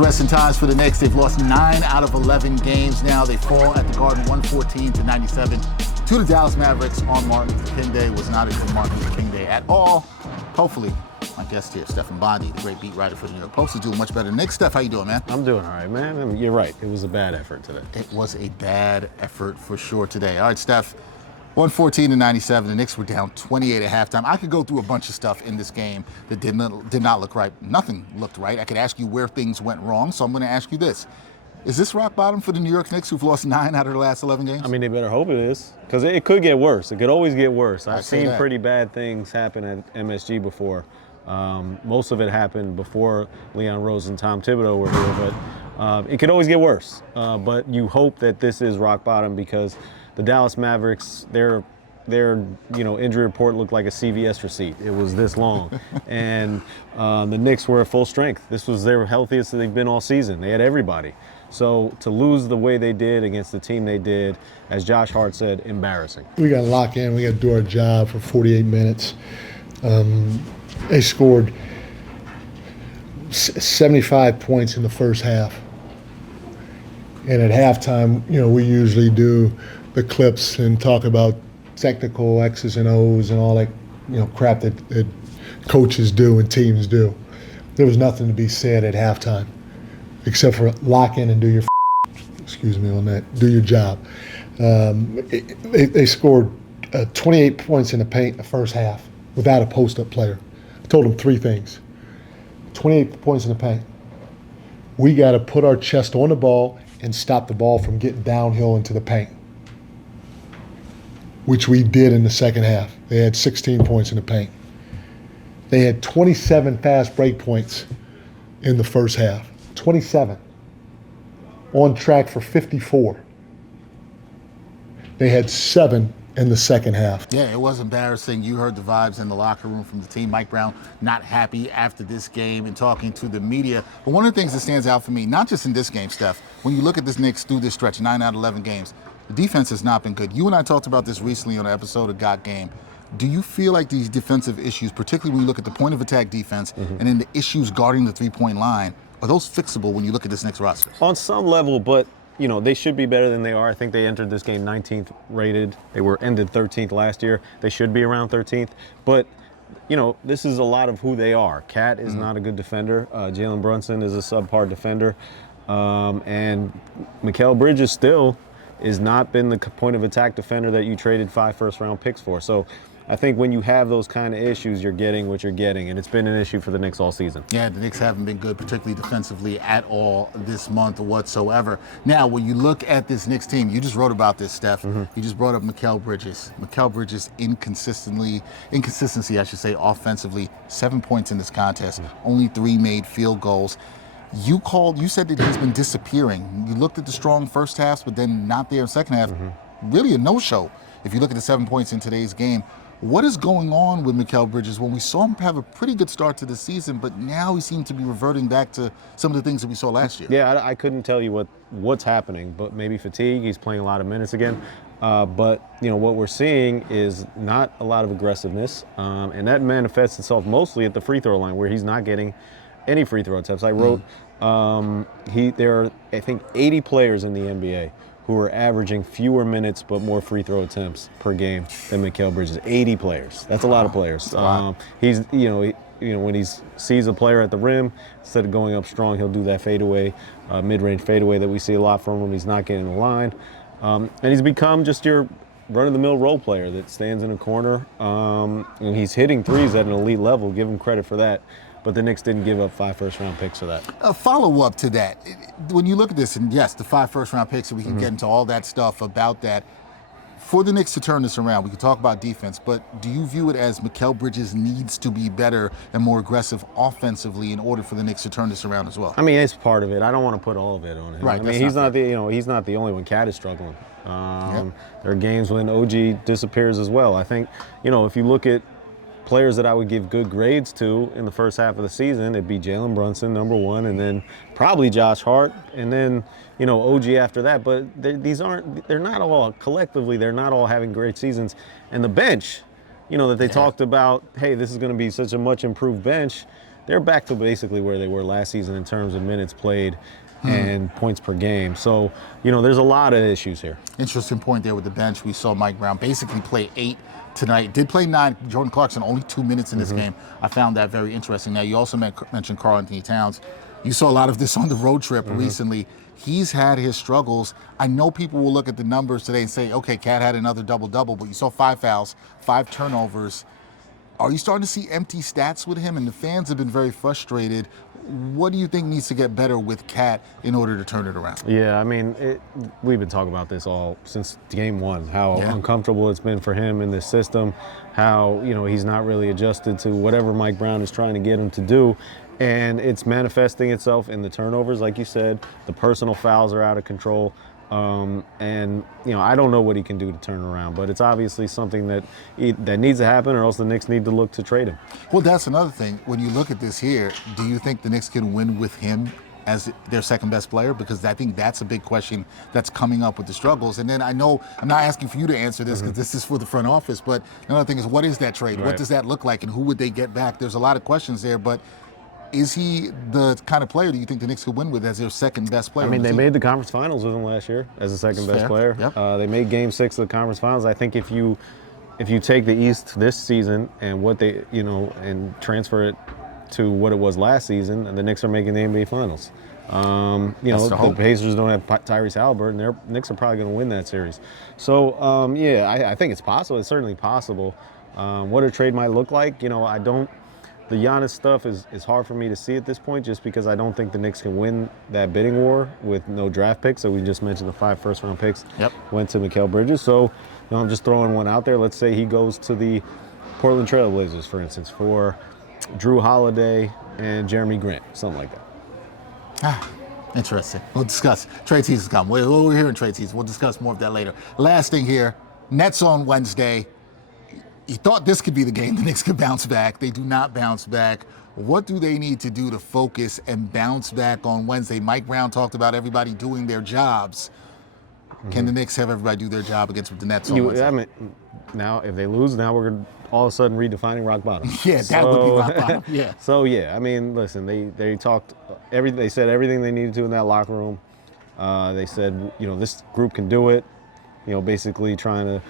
Interesting times for the Knicks. They've lost 9 out of 11 games now. They fall at the Garden 114-97 to the Dallas Mavericks on Martin Luther King Day. Was not a good Martin Luther King Day at all. Hopefully, my guest here, Stefan Bondy, the great beat writer for the New York Post, is doing much better than Knicks. Steph, how you doing, man? I'm doing all right, man. I mean, you're right. It was a bad effort today. It was a bad effort for sure today. All right, Steph, 114-97. The Knicks were down 28 at halftime. I could go through a bunch of stuff in this game that did not look right. Nothing looked right. I could ask you where things went wrong, so I'm going to ask you this. Is this rock bottom for the New York Knicks, who've lost 9 out of the last 11 games? I mean, they better hope it is, because it could get worse. It could always get worse. I've seen pretty bad things happen at MSG before. Most of it happened before Leon Rose and Tom Thibodeau were here, but it could always get worse. But you hope that this is rock bottom, because the Dallas Mavericks, their injury report looked like a CVS receipt. It was this long. And the Knicks were at full strength. This was their healthiest that they've been all season. They had everybody. So to lose the way they did against the team they did, as Josh Hart said, embarrassing. We got to lock in. We got to do our job for 48 minutes. They scored 75 points in the first half. And at halftime, we usually do the clips and talk about technical X's and O's and all that, crap that coaches do and teams do. There was nothing to be said at halftime, except for lock in and do your excuse me on that, do your job. They scored 28 points in the paint in the first half without a post-up player. I told them 3 things. 28 points in the paint. We got to put our chest on the ball and stop the ball from getting downhill into the paint, which we did in the second half. They had 16 points in the paint. They had 27 fast break points in the first half. 27. On track for 54. They had 7 in the second half. Yeah, it was embarrassing. You heard the vibes in the locker room from the team. Mike Brown not happy after this game and talking to the media. But one of the things that stands out for me, not just in this game, Steph, when you look at this Knicks through this stretch, 9 out of 11 games, the defense has not been good. You and I talked about this recently on an episode of Got Game. Do you feel like these defensive issues, particularly when you look at the point of attack defense and then the issues guarding the three-point line, are those fixable when you look at this Knicks roster? On some level, but they should be better than they are. I think they entered this game 19th rated. They were ended 13th last year. They should be around 13th. But, this is a lot of who they are. Cat is not a good defender. Jalen Brunson is a subpar defender. And Mikal Bridges still has not been the point of attack defender that you traded 5 first-round picks for. So I think when you have those kind of issues, you're getting what you're getting, and it's been an issue for the Knicks all season. Yeah, the Knicks haven't been good, particularly defensively, at all this month whatsoever. Now, when you look at this Knicks team, you just wrote about this, Steph. You just brought up Mikal Bridges. Mikal Bridges inconsistency, offensively, 7 points in this contest, only 3 made field goals. You said that he's been disappearing. You looked at the strong first halves, but then not there in second half. Really a no-show if you look at the 7 points in today's game. What is going on with Mikal Bridges when we saw him have a pretty good start to the season, but now he seemed to be reverting back to some of the things that we saw last year? Yeah, I couldn't tell you what's happening, but maybe fatigue. He's playing a lot of minutes again. But what we're seeing is not a lot of aggressiveness, and that manifests itself mostly at the free throw line, where he's not getting any free throw attempts. I wrote there are, I think, 80 players in the NBA who are averaging fewer minutes but more free throw attempts per game than Mikal Bridges. 80 players. That's a lot of players. He's, when he sees a player at the rim, instead of going up strong, he'll do that fadeaway, mid-range fadeaway that we see a lot from him. He's not getting the line. And he's become just your run-of-the-mill role player that stands in a corner. And he's hitting threes at an elite level. Give him credit for that. But the Knicks didn't give up 5 first-round picks for that. A follow-up to that, when you look at this, and yes, the 5 first-round picks, and we can get into all that stuff about that, for the Knicks to turn this around, we can talk about defense, but do you view it as Mikal Bridges needs to be better and more aggressive offensively in order for the Knicks to turn this around as well? I mean, it's part of it. I don't want to put all of it on him. Right, I mean, he's not the only one. Cat is struggling. There are games when OG disappears as well. I think, if you look at players that I would give good grades to in the first half of the season, it'd be Jalen Brunson, number 1, and then probably Josh Hart, and then, OG after that. But they're not all, collectively, they're not all having great seasons. And the bench, that they talked about, hey, this is going to be such a much improved bench, they're back to basically where they were last season in terms of minutes played and points per game. So, there's a lot of issues here. Interesting point there with the bench. We saw Mike Brown basically play 8 tonight. Did play 9. Jordan Clarkson only 2 minutes in this game. I found that very interesting. Now, you also mentioned Karl Anthony Towns. You saw a lot of this on the road trip recently. He's had his struggles. I know people will look at the numbers today and say, okay, Cat had another double-double, but you saw 5 fouls, 5 turnovers. Are you starting to see empty stats with him? And the fans have been very frustrated. What do you think needs to get better with Cat in order to turn it around? Yeah, I mean, we've been talking about this all since game 1, how uncomfortable it's been for him in this system, how, he's not really adjusted to whatever Mike Brown is trying to get him to do. And it's manifesting itself in the turnovers, like you said. The personal fouls are out of control. And I don't know what he can do to turn around, but it's obviously something that needs to happen, or else the Knicks need to look to trade him. Well, that's another thing. When you look at this here, do you think the Knicks can win with him as their second best player? Because I think that's a big question that's coming up with the struggles. And then I know I'm not asking for you to answer this because this is for the front office, but another thing is, what is that trade? Right. What does that look like, and who would they get back? There's a lot of questions there, but is he the kind of player do you think the Knicks could win with as their second best player? I mean, they made the conference finals with him last year as the second best player. Yep. They made Game 6 of the conference finals. I think if you take the East this season and what they, and transfer it to what it was last season, and the Knicks are making the NBA Finals. The Pacers don't have Tyrese Haliburton. Their Knicks are probably going to win that series. So, I think it's possible. It's certainly possible. What a trade might look like, the Giannis stuff is hard for me to see at this point, just because I don't think the Knicks can win that bidding war with no draft picks. So we just mentioned the 5 first-round picks went to Mikal Bridges. So I'm just throwing one out there. Let's say he goes to the Portland Trail Blazers, for instance, for Drew Holiday and Jeremy Grant, something like that. Interesting. We'll discuss. Trade season's come. We're here in trade season. We'll discuss more of that later. Last thing here, Nets on Wednesday. You thought this could be the game the Knicks could bounce back. They do not bounce back. What do they need to do to focus and bounce back on Wednesday? Mike Brown talked about everybody doing their jobs. Can the Knicks have everybody do their job against the Nets on Wednesday? I mean, now, if they lose, now we're all of a sudden redefining rock bottom. Yeah, that would be rock bottom. Yeah. So, I mean, listen, they talked, they said everything they needed to in that locker room. They said, this group can do it, basically trying to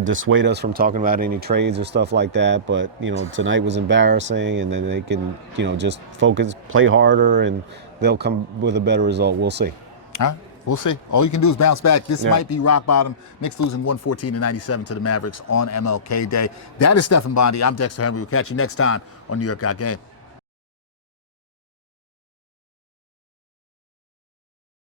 dissuade us from talking about any trades or stuff like that. But, tonight was embarrassing, and then they can, just focus, play harder, and they'll come with a better result. We'll see. All right. We'll see. All you can do is bounce back. This might be rock bottom. Knicks losing 114-97 to the Mavericks on MLK Day. That is Stefan Bondy. I'm Dexter Henry. We'll catch you next time on New York Got Game.